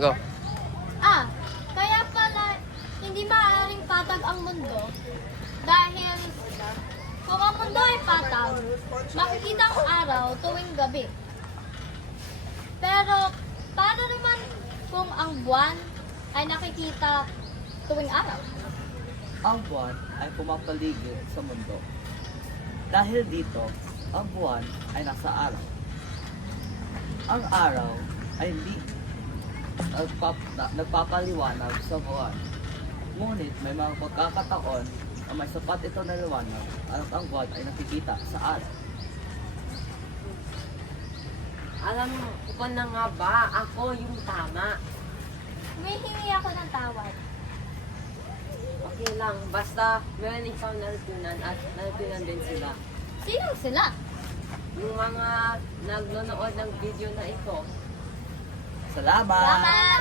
Go. Kaya pala hindi maaaring patag ang mundo dahil kung ang mundo ay patag, makikita ang araw tuwing gabi. Pero paano naman kung ang buwan ay nakikita tuwing araw? Ang buwan ay pumapaligid sa mundo. Dahil dito, ang buwan ay nasa araw. Ang araw ay hindi nagpapaliwanag sa buwan. Ngunit may mga pagkakataon na may sapat ito na liwanag at ang buwan ay nakikita sa araw. Alam ko na nga ba, ako yung tama. May hingi ako ng tawad. Okay lang, basta meron ikaw nalutunan at nalutunan din sila. Sino sila? Yung mga nagnonood ng video na ito. Salamat! Salamat!